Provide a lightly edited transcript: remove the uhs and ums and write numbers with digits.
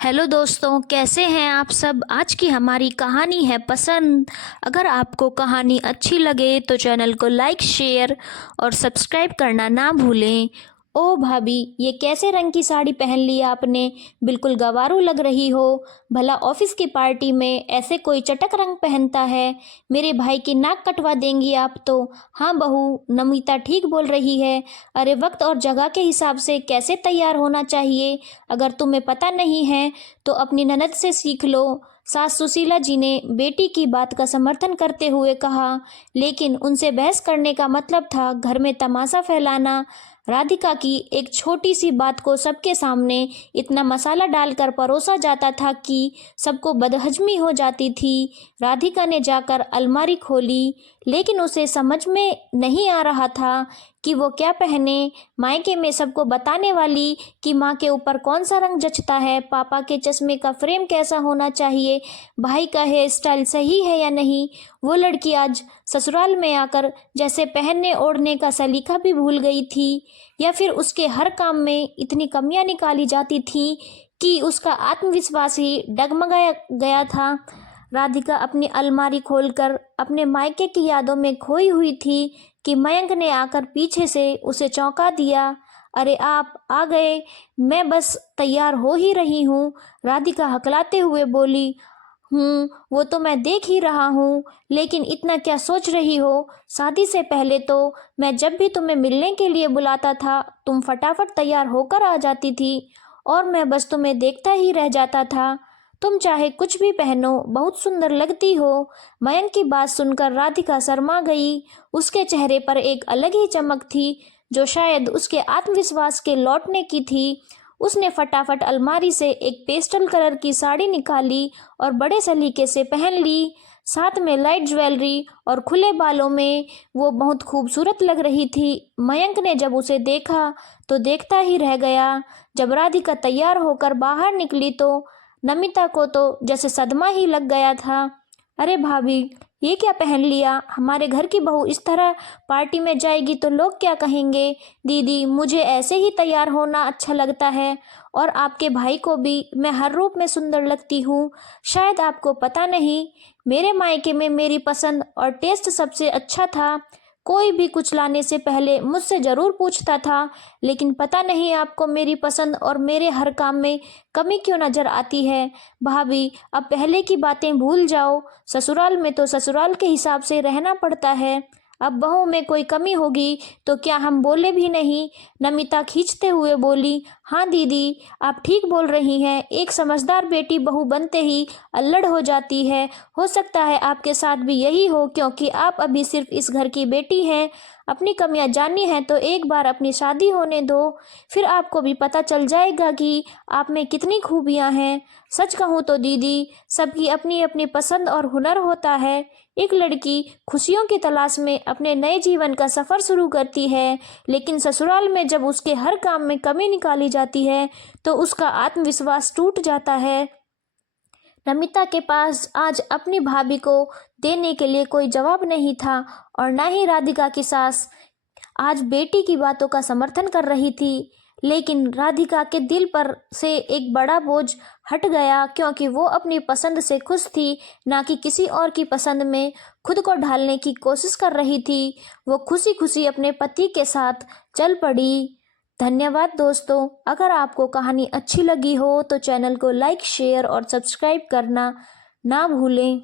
Hello दोस्तों, कैसे हैं आप सब। आज की हमारी कहानी है पसंद। अगर आपको कहानी अच्छी लगे तो चैनल को लाइक, शेयर और सब्सक्राइब करना ना भूलें। ओ भाभी, ये कैसे रंग की साड़ी पहन ली आपने, बिल्कुल गवारू लग रही हो। भला ऑफिस की पार्टी में ऐसे कोई चटक रंग पहनता है। मेरे भाई की नाक कटवा देंगी आप तो। हाँ बहू, नमिता ठीक बोल रही है। अरे वक्त और जगह के हिसाब से कैसे तैयार होना चाहिए, अगर तुम्हें पता नहीं है तो अपनी ननद से सीख लो। सास सुशीला जी ने बेटी की बात का समर्थन करते हुए कहा, लेकिन उनसे बहस करने का मतलब था घर में तमाशा फैलाना। राधिका की एक छोटी सी बात को सबके सामने इतना मसाला डालकर परोसा जाता था कि सबको बदहजमी हो जाती थी। राधिका ने जाकर अलमारी खोली, लेकिन उसे समझ में नहीं आ रहा था कि वो क्या पहने। मायके में सबको बताने वाली कि माँ के ऊपर कौन सा रंग जचता है, पापा के चश्मे का फ्रेम कैसा होना चाहिए, भाई का हेयर स्टाइल सही है या नहीं। वो लड़की आज ससुराल में आकर जैसे पहनने ओढ़ने का सलीका भी भूल गई थी, या फिर उसके हर काम में इतनी कमियां निकाली जाती थी कि उसका आत्मविश्वास ही डगमगाया गया था। राधिका अपनी अलमारी खोलकर अपने मायके की यादों में खोई हुई थी कि मयंक ने आकर पीछे से उसे चौंका दिया। अरे आप आ गए, मैं बस तैयार हो ही रही हूँ, राधिका हकलाते हुए बोली। वो तो मैं देख ही रहा हूँ, लेकिन इतना क्या सोच रही हो। शादी से पहले तो मैं जब भी तुम्हें मिलने के लिए बुलाता था तुम फटाफट तैयार होकर आ जाती थी, और मैं बस तुम्हें देखता ही रह जाता था। तुम चाहे कुछ भी पहनो, बहुत सुंदर लगती हो। मयंक की बात सुनकर राधिका शर्मा गई। उसके चेहरे पर एक अलग ही चमक थी, जो शायद उसके आत्मविश्वास के लौटने की थी। उसने फटाफट अलमारी से एक पेस्टल कलर की साड़ी निकाली और बड़े सलीके से पहन ली। साथ में लाइट ज्वेलरी और खुले बालों में वो बहुत खूबसूरत लग रही थी। मयंक ने जब उसे देखा तो देखता ही रह गया। जब राधिका तैयार होकर बाहर निकली तो नमिता को तो जैसे सदमा ही लग गया था। अरे भाभी, ये क्या पहन लिया, हमारे घर की बहू इस तरह पार्टी में जाएगी तो लोग क्या कहेंगे। दीदी, मुझे ऐसे ही तैयार होना अच्छा लगता है, और आपके भाई को भी मैं हर रूप में सुंदर लगती हूँ। शायद आपको पता नहीं, मेरे मायके में मेरी पसंद और टेस्ट सबसे अच्छा था। कोई भी कुछ लाने से पहले मुझसे ज़रूर पूछता था, लेकिन पता नहीं आपको मेरी पसंद और मेरे हर काम में कमी क्यों नज़र आती है। भाभी, अब पहले की बातें भूल जाओ। ससुराल में तो ससुराल के हिसाब से रहना पड़ता है। अब बहू में कोई कमी होगी तो क्या हम बोले भी नहीं। नमिता खींचते हुए बोली, हाँ दीदी, आप ठीक बोल रही हैं। एक समझदार बेटी बहू बनते ही अल्लड़ हो जाती है। हो सकता है आपके साथ भी यही हो, क्योंकि आप अभी सिर्फ इस घर की बेटी हैं। अपनी कमियां जाननी है तो एक बार अपनी शादी होने दो, फिर आपको भी पता चल जाएगा कि आप में कितनी खूबियां हैं। सच कहूँ तो दीदी, सबकी अपनी अपनी पसंद और हुनर होता है। एक लड़की खुशियों की तलाश में अपने नए जीवन का सफ़र शुरू करती है, लेकिन ससुराल में जब उसके हर काम में कमी निकाली जाती है तो उसका आत्मविश्वास टूट जाता है। नमिता के पास आज अपनी भाभी को देने के लिए कोई जवाब नहीं था, और न ही राधिका की सास आज बेटी की बातों का समर्थन कर रही थी। लेकिन राधिका के दिल पर से एक बड़ा बोझ हट गया, क्योंकि वो अपनी पसंद से खुश थी, ना कि किसी और की पसंद में खुद को ढालने की कोशिश कर रही थी। वो खुशी खुशी अपने पति के साथ चल पड़ी। धन्यवाद दोस्तों। अगर आपको कहानी अच्छी लगी हो तो चैनल को लाइक, शेयर और सब्सक्राइब करना ना भूलें।